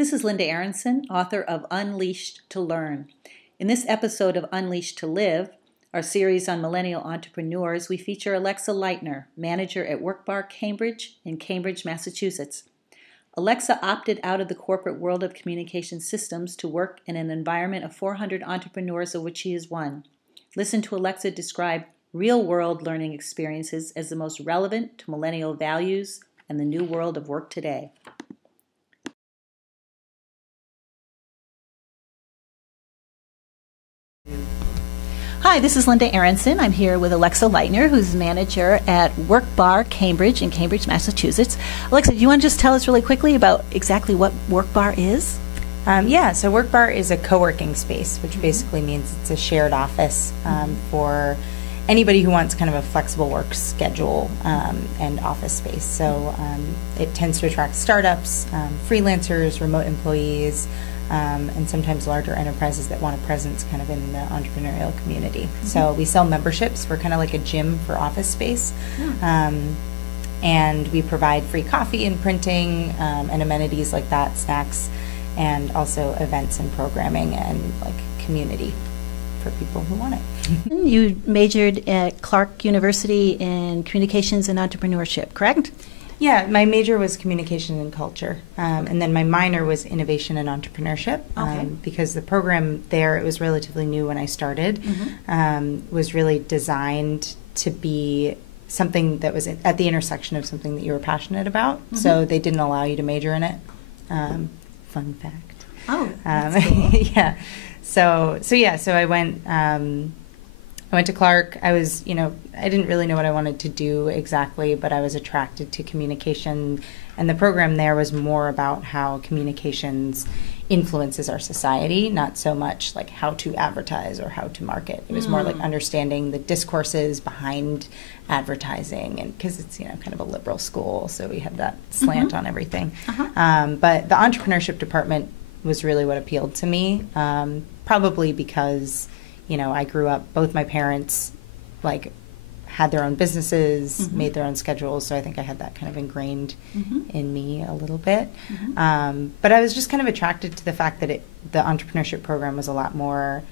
This is Linda Aronson, author of Unleashed to Learn. In this episode of Unleashed to Live, our series on millennial entrepreneurs, we feature Alexa Lightner, manager at Workbar Cambridge in Cambridge, Massachusetts. Alexa opted out of the corporate world of communication systems to work in an environment of 400 entrepreneurs, of which she is one. Listen to Alexa describe real-world learning experiences as the most relevant to millennial values and the new world of work today. Hi, this is Linda Aronson. I'm here with Alexa Lightner, who's manager at Workbar Cambridge in Cambridge, Massachusetts. Alexa, do you want to just tell us really quickly about exactly what Workbar is? So Workbar is a co-working space, which basically means it's a shared office for anybody who wants kind of a flexible work schedule and office space. So it tends to attract startups, freelancers, remote employees, and sometimes larger enterprises that want a presence kind of in the entrepreneurial community. So we sell memberships. We're kind of like a gym for office space. And we provide free coffee and printing and amenities like that, snacks, and also events and programming and like community for people who want it. You majored at Clark University in communications and entrepreneurship, correct? Yeah, my major was communication and culture, and then my minor was innovation and entrepreneurship. Because the program there, it was relatively new when I started, was really designed to be something that was at the intersection of something that you were passionate about. So they didn't allow you to major in it. Fun fact. Oh, that's cool. Yeah. So I went to Clark. I was, I didn't really know what I wanted to do exactly, but I was attracted to communication, and the program there was more about how communications influences our society, not so much like how to advertise or how to market. It was more like understanding the discourses behind advertising, and because it's, kind of a liberal school, so we had that slant on everything. But the entrepreneurship department was really what appealed to me, probably because I grew up, both my parents had their own businesses, made their own schedules, so I think I had that kind of ingrained in me a little bit. But I was just kind of attracted to the fact that the entrepreneurship program was a lot more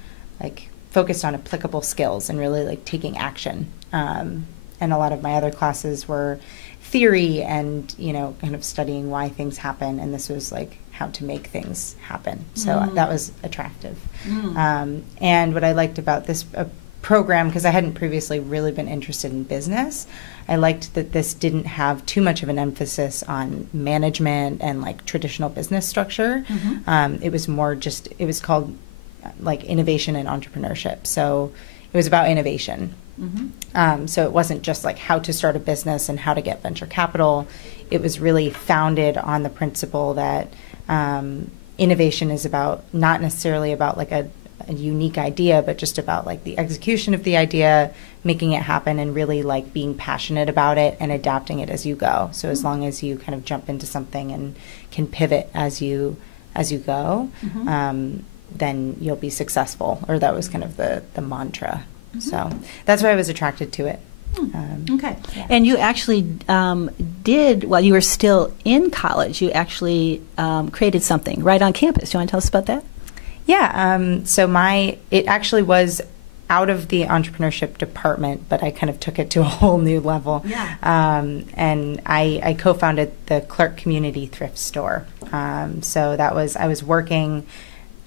focused on applicable skills and really taking action. And a lot of my other classes were theory and, kind of studying why things happen, and this was how to make things happen. So that was attractive. And what I liked about this program, because I hadn't previously really been interested in business, I liked that this didn't have too much of an emphasis on management and traditional business structure. It was more just, it was called innovation and entrepreneurship. So it was about innovation. So it wasn't just how to start a business and how to get venture capital. It was really founded on the principle that innovation is about not necessarily about a unique idea, but just about the execution of the idea, making it happen, and really being passionate about it and adapting it as you go. So as long as you kind of jump into something and can pivot as you go, then you'll be successful. Or that was kind of the mantra. So that's why I was attracted to it. Okay. Yeah. And you actually did, while you were still in college, you actually created something right on campus. Do you want to tell us about that? Yeah. So it actually was out of the entrepreneurship department, but I kind of took it to a whole new level. Yeah. And I co-founded the Clark Community Thrift Store. So I was working.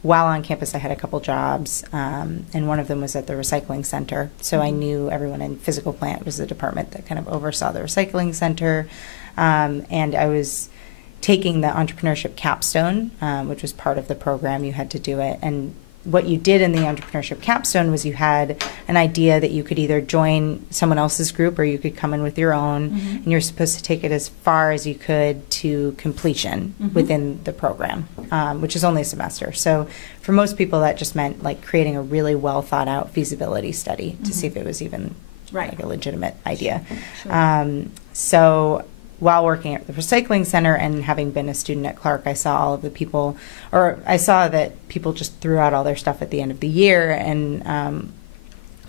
While on campus, I had a couple jobs, and one of them was at the recycling center. So I knew everyone in physical plant. It was the department that kind of oversaw the recycling center. And I was taking the entrepreneurship capstone, which was part of the program. You had to do it. And what you did in the entrepreneurship capstone was you had an idea that you could either join someone else's group or you could come in with your own, and you're supposed to take it as far as you could to completion within the program, which is only a semester. So for most people, that just meant creating a really well thought out feasibility study to see if it was even a legitimate idea. Sure. So while working at the recycling center and having been a student at Clark, I saw all of the people, or I saw that people just threw out all their stuff at the end of the year, and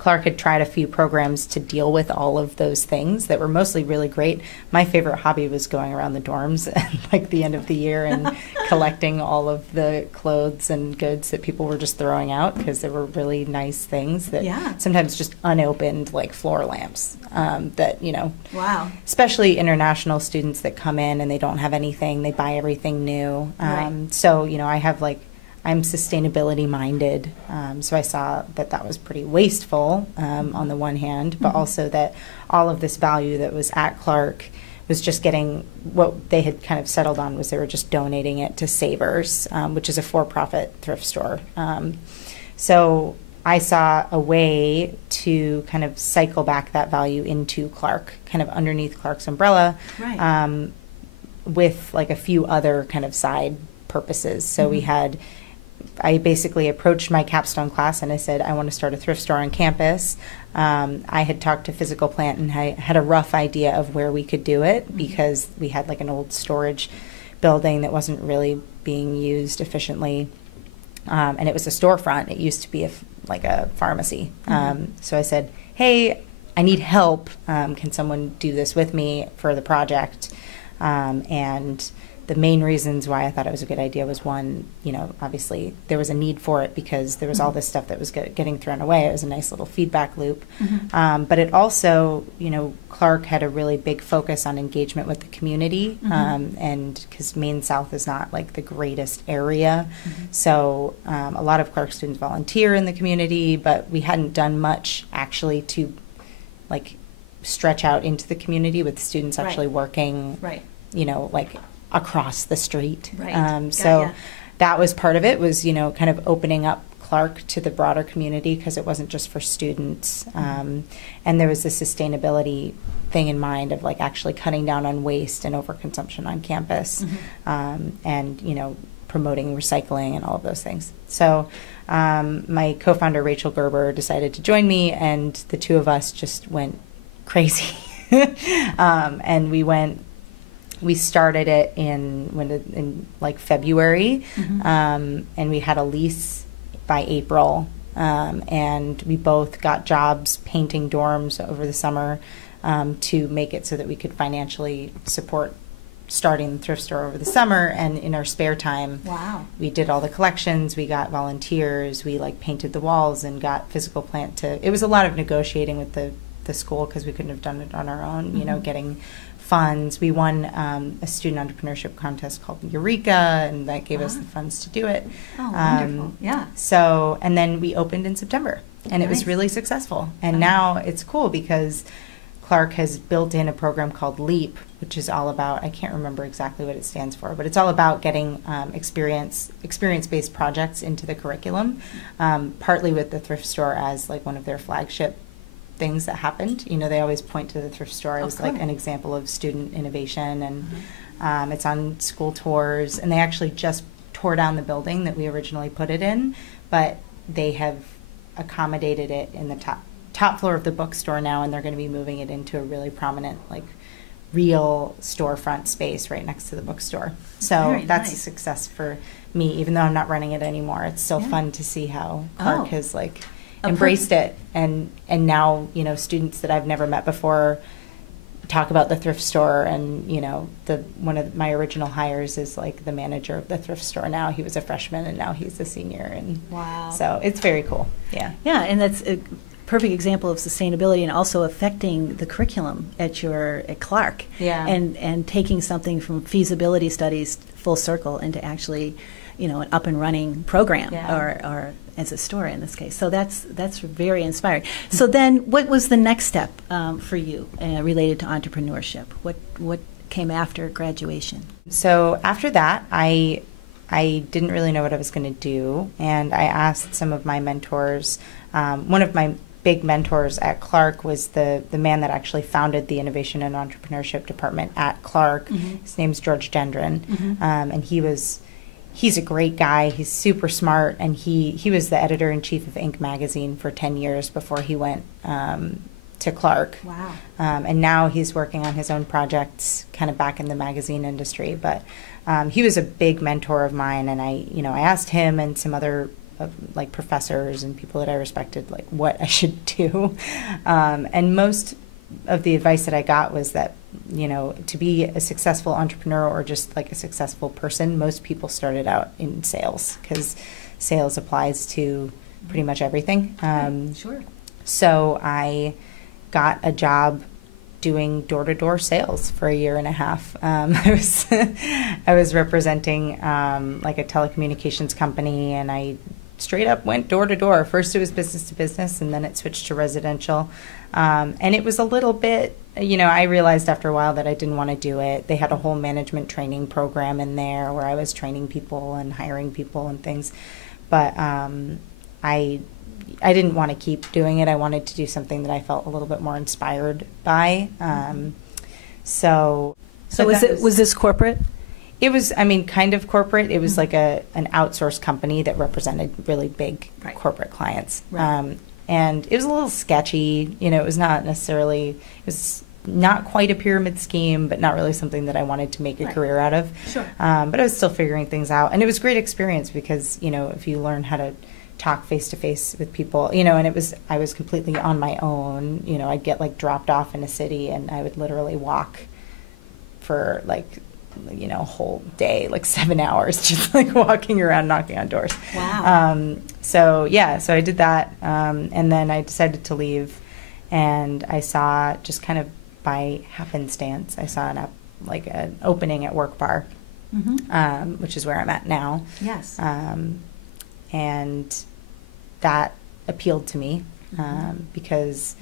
Clark had tried a few programs to deal with all of those things that were mostly really great. My favorite hobby was going around the dorms at like the end of the year and collecting all of the clothes and goods that people were just throwing out, because there were really nice things that sometimes just unopened, like floor lamps, that, you know, especially international students that come in and they don't have anything, they buy everything new. So, you know, I'm sustainability minded, so I saw that that was pretty wasteful on the one hand, but also that all of this value that was at Clark was just getting, what they had kind of settled on was they were just donating it to Savers, which is a for-profit thrift store. So I saw a way to kind of cycle back that value into Clark, kind of underneath Clark's umbrella, with like a few other kind of side purposes. So I basically approached my capstone class and I said, I want to start a thrift store on campus. I had talked to Physical Plant and I had a rough idea of where we could do it, because we had like an old storage building that wasn't really being used efficiently. And it was a storefront. It used to be like a pharmacy. So I said, hey, I need help. Can someone do this with me for the project? And the main reasons why I thought it was a good idea was, one, you know, obviously there was a need for it because there was all this stuff that was getting thrown away. It was a nice little feedback loop. But it also, you know, Clark had a really big focus on engagement with the community, and because Maine South is not like the greatest area. So a lot of Clark students volunteer in the community, but we hadn't done much actually to like stretch out into the community with students actually working, you know, like across the street. That was part of it, was, you know, kind of opening up Clark to the broader community, because it wasn't just for students. And there was the sustainability thing in mind of like actually cutting down on waste and overconsumption on campus, and, you know, promoting recycling and all of those things. So my co-founder Rachel Gerber decided to join me, and the two of us just went crazy. And we started it in like February, and we had a lease by April, and we both got jobs painting dorms over the summer, to make it so that we could financially support starting the thrift store over the summer. And in our spare time, we did all the collections, we got volunteers, we like painted the walls and got Physical Plant to, it was a lot of negotiating with the school, because we couldn't have done it on our own, you know, getting funds. We won a student entrepreneurship contest called Eureka, and that gave us the funds to do it. Wonderful. So, and then we opened in September, and it was really successful. And now it's cool because Clark has built in a program called LEAP, which is all about, I can't remember exactly what it stands for, but it's all about getting experience-based projects into the curriculum, partly with the thrift store as like one of their flagship things that happened. You know, they always point to the thrift store as like an example of student innovation, and it's on school tours, and they actually just tore down the building that we originally put it in, but they have accommodated it in the top floor of the bookstore now, and they're going to be moving it into a really prominent, like, real storefront space right next to the bookstore. So that's a success for me, even though I'm not running it anymore. It's still fun to see how Clark has like embraced it, and now, you know, students that I've never met before talk about the thrift store, and, you know, one of my original hires is like the manager of the thrift store now. He was a freshman and now he's a senior, and so it's very cool. And that's a perfect example of sustainability, and also affecting the curriculum at Clark, and taking something from feasibility studies full circle into actually, you know, an up and running program, or as a store in this case. So that's very inspiring. So then, what was the next step for you related to entrepreneurship? What came after graduation? So after that, I didn't really know what I was going to do, and I asked some of my mentors. One of my big mentors at Clark was the man that actually founded the Innovation and Entrepreneurship Department at Clark. His name's George Gendron, and he's a great guy. He's super smart, and he was the editor-in-chief of Inc. magazine for 10 years before he went to Clark. And now he's working on his own projects, kind of back in the magazine industry. But he was a big mentor of mine, and I asked him and some other like professors and people that I respected, like what I should do. And most of the advice that I got was that, you know, to be a successful entrepreneur or just like a successful person, most people started out in sales, because sales applies to pretty much everything. Sure. So I got a job doing door-to-door sales for a year and a half. I was representing like a telecommunications company, and I straight up went door to door. First it was business to business, and then it switched to residential. And it was a little bit, you know, I realized after a while that I didn't want to do it. They had a whole management training program in there where I was training people and hiring people and things. But I didn't want to keep doing it. I wanted to do something that I felt a little bit more inspired by. So was this corporate? It was, I mean, kind of corporate. It was like an outsourced company that represented really big corporate clients. Right. And it was a little sketchy. You know, it was not necessarily, it was not quite a pyramid scheme, but not really something that I wanted to make a career out of. Sure. But I was still figuring things out. And it was a great experience because, you know, if you learn how to talk face to face with people, you know, and I was completely on my own. You know, I'd get like dropped off in a city and I would literally walk for like, you know, a whole day, like 7 hours, just like walking around, knocking on doors. Wow. So I did that. And then I decided to leave, and I saw, just kind of by happenstance, I saw an opening at Workbar, which is where I'm at now. Yes. And that appealed to me because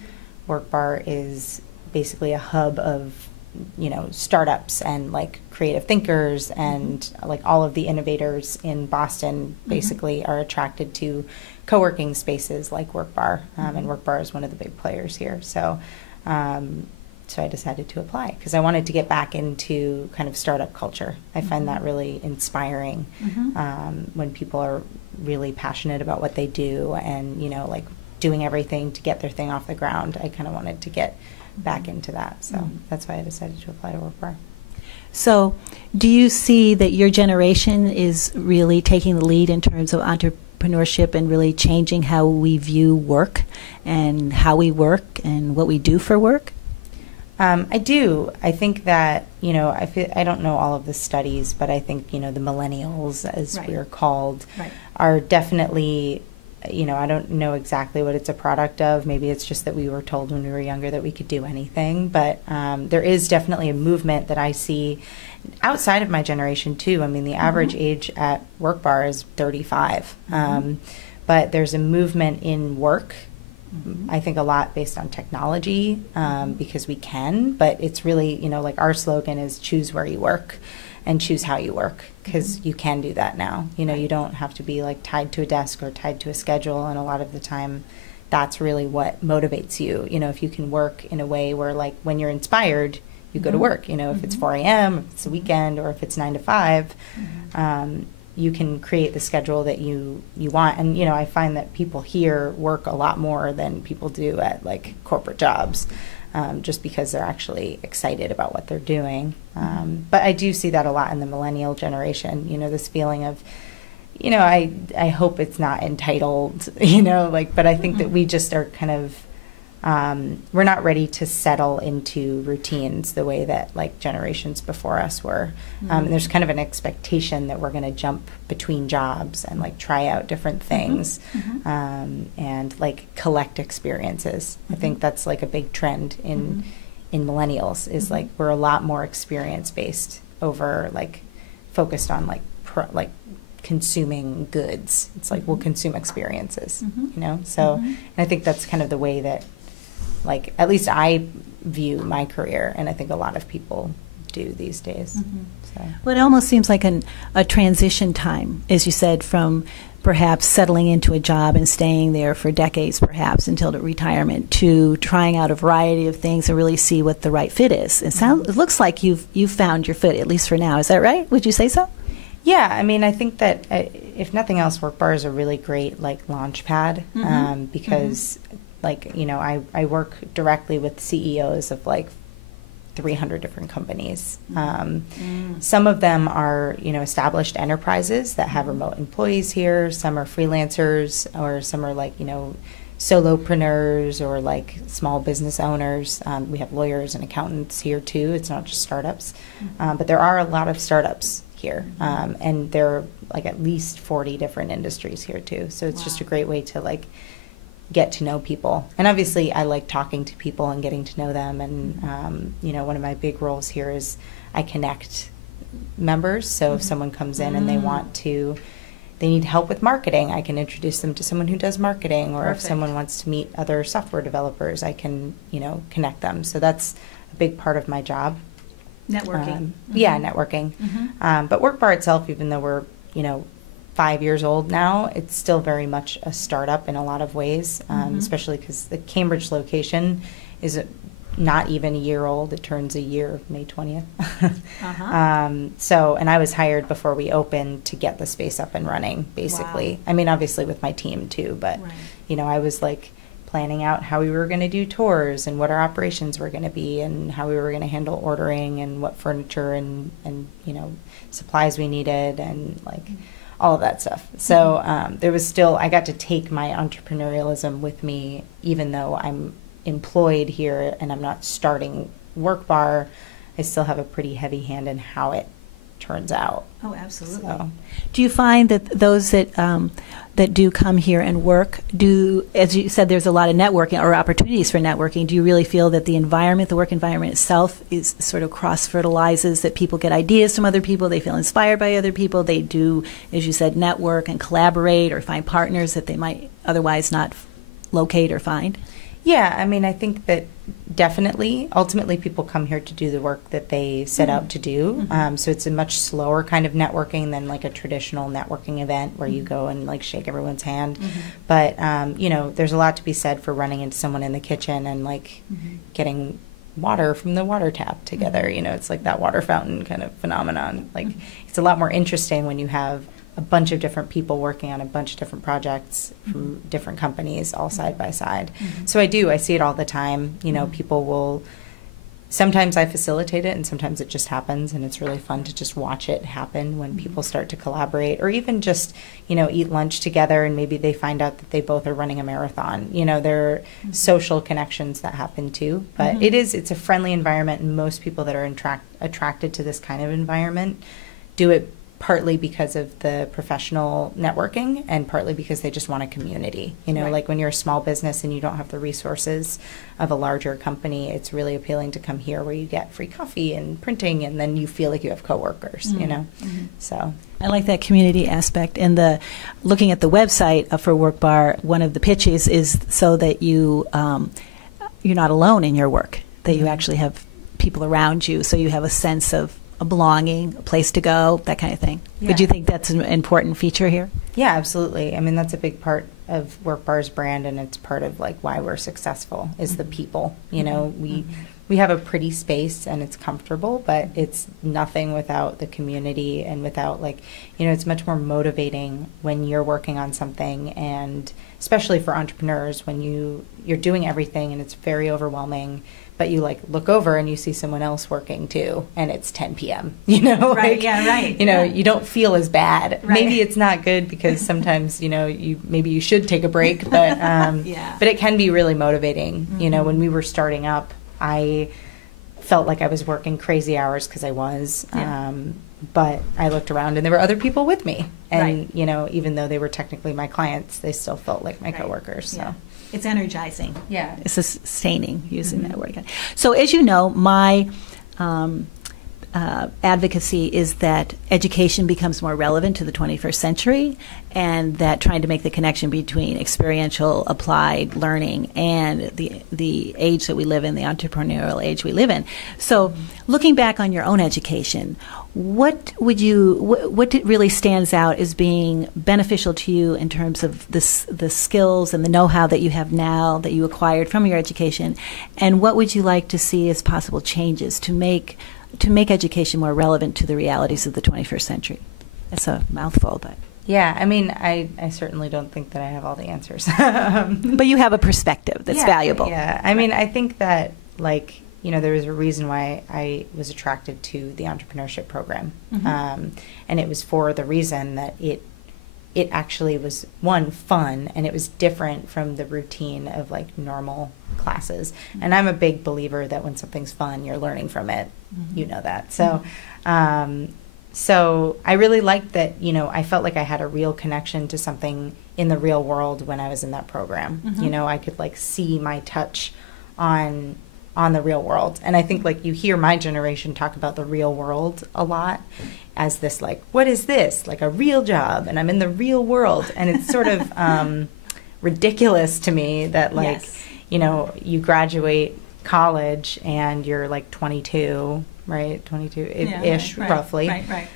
Workbar is basically a hub of, you know, startups and like creative thinkers, and like all of the innovators in Boston basically are attracted to co-working spaces like Workbar, and Workbar is one of the big players here. So I decided to apply because I wanted to get back into kind of startup culture. I find that really inspiring when people are really passionate about what they do and, you know, like doing everything to get their thing off the ground. I kind of wanted to get back into that. So that's why I decided to apply to Workbar. So do you see that your generation is really taking the lead in terms of entrepreneurship and really changing how we view work and how we work and what we do for work? I do. I think that, you know, I don't know all of the studies, but I think, you know, the millennials, as we're called, are definitely, you know, I don't know exactly what it's a product of. Maybe it's just that we were told when we were younger that we could do anything. But there is definitely a movement that I see outside of my generation, too. I mean, the average age at Workbar is 35. But there's a movement in work, I think a lot based on technology, because we can. But it's really, you know, like our slogan is choose where you work and choose how you work, because you can do that now. You know, you don't have to be like tied to a desk or tied to a schedule, and a lot of the time that's really what motivates you. You know, if you can work in a way where, like, when you're inspired, you go to work. You know, if it's 4 a.m., if it's a weekend, or if it's 9 to 5, you can create the schedule that you want. And, you know, I find that people here work a lot more than people do at like corporate jobs. Just because they're actually excited about what they're doing. But I do see that a lot in the millennial generation, you know, this feeling of, you know, I hope it's not entitled, you know, like, but I think that we just are kind of, we're not ready to settle into routines the way that like generations before us were. And there's kind of an expectation that we're going to jump between jobs and like try out different things and like collect experiences. I think that's like a big trend in millennials is like we're a lot more experience based over like focused on like consuming goods. It's like we'll consume experiences, you know? So and I think that's kind of the way that like at least I view my career, and I think a lot of people do these days. So. Well, it almost seems like a transition time, as you said, from perhaps settling into a job and staying there for decades, perhaps until retirement, to trying out a variety of things and really see what the right fit is. It looks like you've found your fit, at least for now. Is that right? Would you say so? Yeah, I mean, I think that if nothing else, Workbar is a really great like launch pad because like, you know, I work directly with CEOs of like 300 different companies. Some of them are, established enterprises that have remote employees here. Some are freelancers, or some are like, solopreneurs or like small business owners. We have lawyers and accountants here too. It's not just startups. But there are a lot of startups here. And there are like at least 40 different industries here too. So it's just a great way to like get to know people. And obviously I like talking to people and getting to know them. And, one of my big roles here is I connect members. So if someone comes in and they need help with marketing, I can introduce them to someone who does marketing. Or if someone wants to meet other software developers, I can, connect them. So that's a big part of my job. Networking. Yeah, networking. But Workbar itself, even though we're, 5 years old now, it's still very much a startup in a lot of ways, especially because the Cambridge location is not even a year old. It turns a year May 20th. And I was hired before we opened to get the space up and running, basically. I mean, obviously with my team too, but, I was like planning out how we were going to do tours and what our operations were going to be and how we were going to handle ordering and what furniture and supplies we needed and like all of that stuff. So there was still, I got to take my entrepreneurialism with me, even though I'm employed here and I'm not starting Workbar. I still have a pretty heavy hand in how it turns out. Oh, absolutely. So. Do you find that those that do come here and work, as you said, there's a lot of networking or opportunities for networking. Do you really feel that the work environment itself is sort of cross-fertilizes, that people get ideas from other people, they feel inspired by other people, they do, as you said, network and collaborate or find partners that they might otherwise not locate or find? Yeah, I mean, I think that definitely, ultimately, people come here to do the work that they set out to do. So it's a much slower kind of networking than like a traditional networking event where you go and like shake everyone's hand. But, there's a lot to be said for running into someone in the kitchen and like getting water from the water tap together. It's like that water fountain kind of phenomenon. Like it's a lot more interesting when you have a bunch of different people working on a bunch of different projects from different companies all side by side. So I see it all the time. People will, sometimes I facilitate it and sometimes it just happens, and it's really fun to just watch it happen when people start to collaborate or even just, eat lunch together and maybe they find out that they both are running a marathon. There are social connections that happen too, but it's a friendly environment, and most people that are attracted to this kind of environment do it partly because of the professional networking and partly because they just want a community. Like when you're a small business and you don't have the resources of a larger company, it's really appealing to come here where you get free coffee and printing, and then you feel like you have coworkers, So I like that community aspect. And looking at the website for Workbar, one of the pitches is so that you're not alone in your work, that you actually have people around you, so you have a sense of a belonging, a place to go, that kind of thing. Yeah. Would you think that's an important feature here? Yeah, absolutely. I mean, that's a big part of Workbar's brand, and it's part of like why we're successful is the people. We have a pretty space and it's comfortable, but it's nothing without the community and without it's much more motivating when you're working on something, and especially for entrepreneurs when you're doing everything and it's very overwhelming, but you look over and you see someone else working too, and it's 10 p.m. Right? You don't feel as bad. Right. Maybe it's not good because sometimes you should take a break, but but it can be really motivating. When we were starting up, I felt like I was working crazy hours because I was, but I looked around and there were other people with me, and even though they were technically my clients, they still felt like my coworkers. So. It's energizing. Yeah. It's sustaining, using that word again. So as you know, my advocacy is that education becomes more relevant to the 21st century, and that trying to make the connection between experiential applied learning and the age that we live in, the entrepreneurial age we live in. So looking back on your own education, what really stands out as being beneficial to you in terms of the skills and the know-how that you have now that you acquired from your education, and what would you like to see as possible changes to make education more relevant to the realities of the 21st century? That's a mouthful, but... Yeah, I mean, I certainly don't think that I have all the answers. But you have a perspective that's valuable. Yeah, I mean, I think that, there was a reason why I was attracted to the entrepreneurship program. And it was for the reason that it actually was, one, fun, and it was different from the routine of like normal classes. And I'm a big believer that when something's fun, you're learning from it. You know that. So, so I really liked that, I felt like I had a real connection to something in the real world when I was in that program. I could like see my touch on the real world. And I think like you hear my generation talk about the real world a lot as this like, what is this? Like a real job, and I'm in the real world. And it's sort of ridiculous to me that like, you graduate college and you're like 22, right? 22-ish, roughly. Right.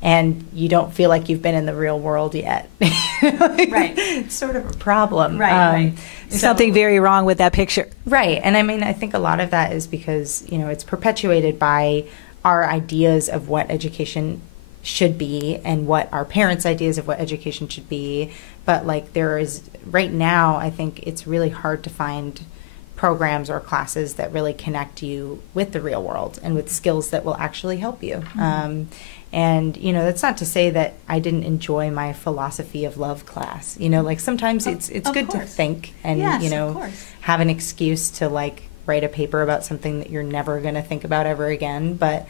And you don't feel like you've been in the real world yet. It's sort of a problem. There's something very wrong with that picture. Right. And I mean, I think a lot of that is because, it's perpetuated by our ideas of what education should be and what our parents' ideas of what education should be. But like right now, I think it's really hard to find programs or classes that really connect you with the real world and with skills that will actually help you. And, that's not to say that I didn't enjoy my philosophy of love class. Like sometimes it's good to think and, have an excuse to like write a paper about something that you're never going to think about ever again. But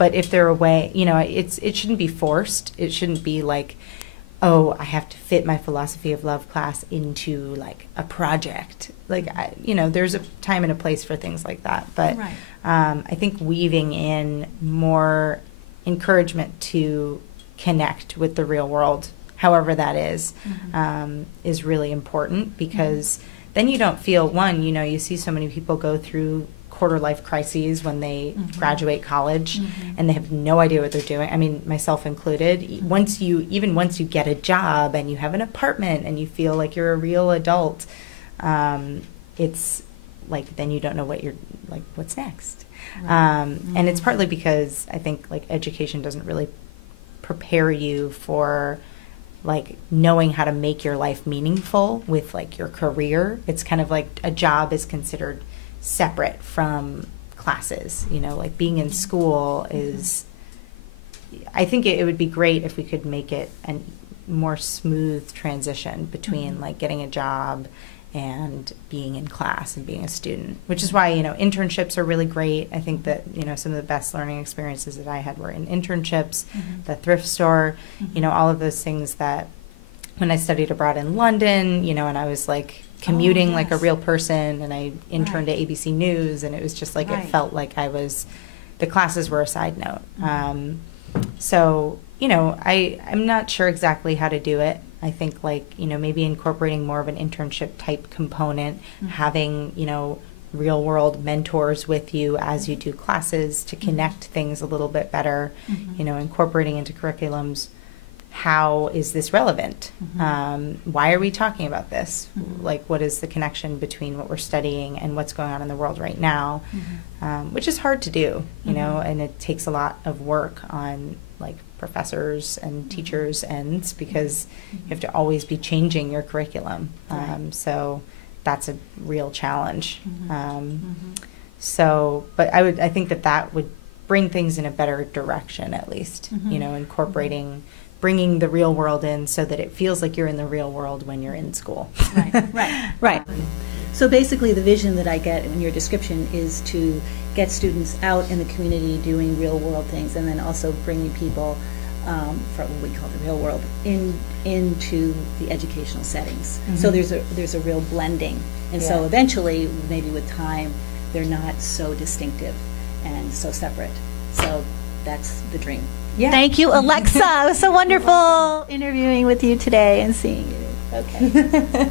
if there a way, it shouldn't be forced. It shouldn't be like, oh, I have to fit my philosophy of love class into like a project. Like, there's a time and a place for things like that. But I think weaving in more encouragement to connect with the real world, however that is really important, because then you don't feel, one, you see so many people go through quarter life crises when they graduate college and they have no idea what they're doing. I mean, myself included. Even once you get a job and you have an apartment and you feel like you're a real adult, it's like then you don't know what's next. And it's partly because I think like education doesn't really prepare you for like knowing how to make your life meaningful with like your career. It's kind of like a job is considered separate from classes, like being in school is, I think it would be great if we could make it a more smooth transition between like getting a job and being in class and being a student, which is why, internships are really great. I think that, some of the best learning experiences that I had were in internships, the thrift store, all of those things that when I studied abroad in London, and I was like commuting like a real person, and I interned at ABC News, and it was just like it felt like the classes were a side note. So, I'm not sure exactly how to do it. I think like, maybe incorporating more of an internship type component, having, real world mentors with you as you do classes to connect things a little bit better, incorporating into curriculums. How is this relevant? Why are we talking about this? Like, what is the connection between what we're studying and what's going on in the world right now? Which is hard to do, and it takes a lot of work on like professors and teachers' ends, because you have to always be changing your curriculum. So that's a real challenge. But I think that would bring things in a better direction, at least, bringing the real world in so that it feels like you're in the real world when you're in school. Right. So basically the vision that I get in your description is to get students out in the community doing real world things, and then also bringing people from what we call the real world into the educational settings. So there's a real blending, and so eventually, maybe with time, they're not so distinctive and so separate. So that's the dream. Yeah. Thank you, Alexa. It was so wonderful interviewing with you today and seeing you. Okay.